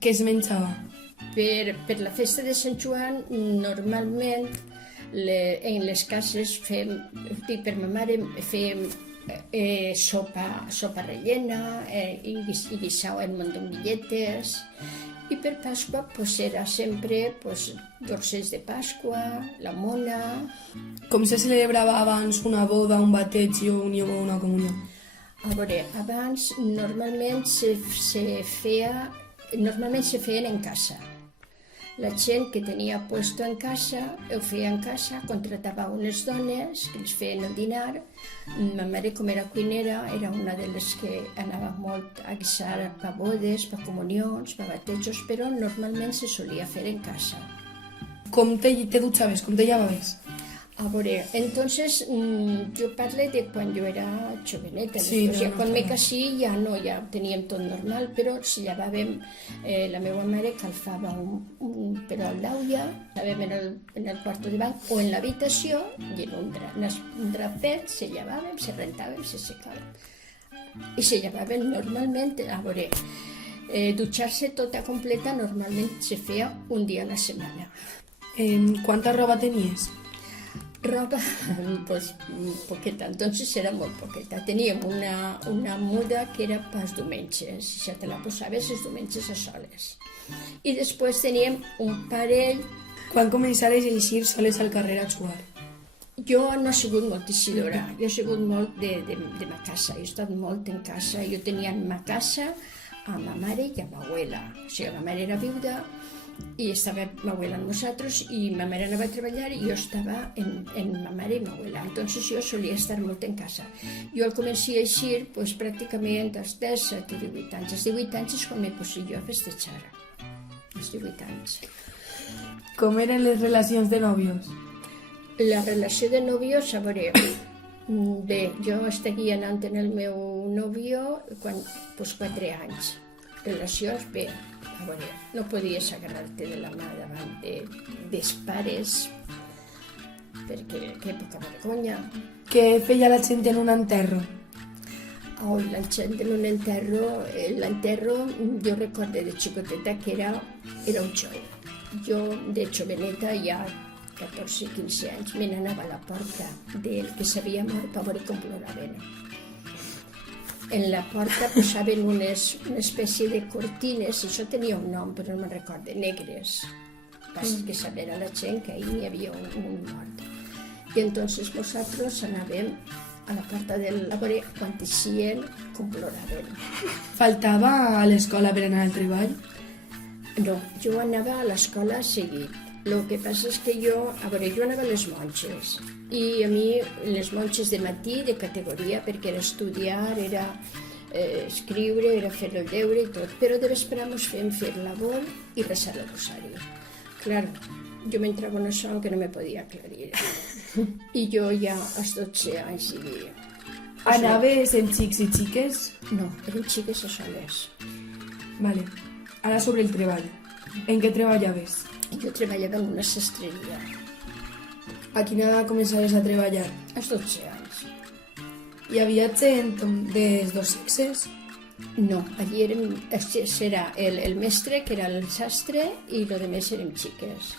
Què es menjava? Per la festa de Sant Joan, normalment, en les cases fem, per ma mare, fem sopa rellena i guisau en mondonguilletes. I per Pasqua era sempre dolces de Pasqua, la mona. Com se celebrava abans una boda, un bateig o una comunió? A veure, abans normalment se feien en casa. La gent que tenia puesto en casa, ho feia en casa, contratava unes dones que els feien el dinar. Ma mare, com era cuinera, era una de les que anava molt a guisar per bodes, per comunions, per batejos, però normalment se solia fer en casa. Com te dutxaves? Com te llavaves? A veure, entonces jo parlo de quan jo era joveneta. Sí, quan me casí ja ho teníem tot normal, però si llavàvem, la meva mare calfava un perol d'aigua, estàvem en el quarto de bany o en l'habitació i en un drapet se llavàvem, se rentàvem, se secàvem. I se llavàvem normalment, a veure, dutxar-se tota completa normalment se feia un dia a la setmana. Quanta roba tenies? Roba, poqueta, entonces era molt poqueta. Teníem una muda que era pels diumenges, i ja te la posaves els diumenges a soles. I després teníem un parell. Quan començares a eixir soles al carrer a jugar? Jo no he sigut molt eixidora, jo he sigut molt de ma casa, he estat molt en casa. Jo tenia en ma casa a ma mare i a ma abuela. O sigui, ma mare era viuda, i estava ma abuela amb nosaltres i ma mare anava a treballar i jo estava en ma mare i ma abuela. Entonces jo solia estar molt en casa. Jo al començar a eixir pràcticament als 17 o 18 anys. Als 18 anys és quan me posia jo a festejar. Als 18 anys. Com eren les relacions de nòvios? La relació de nòvios, a veure, bé, jo estava anant en el meu nòvio quan 4 anys. Relacions, bé, a veure, no podies agarrar-te de la mà davant dels pares, perquè que poca vergonya. Què feia la gent en un enterro? La gent en un enterro, jo recordo de xicoteta que era un xou. Jo, de joveneta, ja 14-15 anys, me n'anava a la porta del que s'havia mort per veure com ploraven. En la porta posaven una espècie de cortines, això tenia un nom, però no me'n recordo, negres, perquè sabia la gent que ahir n'hi havia un mort. I entonces nosaltres anàvem a la porta a veure quan eixien com ploraven. Faltava a l'escola per anar al treball? No, jo anava a l'escola seguit. El que passa és que jo anava a les monges i a mi les monges de matí de categoria perquè era estudiar, era escriure, era fer el deure i tot, però de vespre ens fèiem fer labor i resar el rosari. Clar, jo m'entrava una son que no me podia aclarir i jo ja als 12 anys vivia. Anaves amb xics i xiques? No, eren xiques a soles. Vale. Ara sobre el treball. En què treballaves? Jo treballava en una sastreria. A quina edat començaves a treballar? Als 12 anys. Hi havia gent dels dos sexes? No, allí era el mestre, que era el sastre, i el més érem xiques.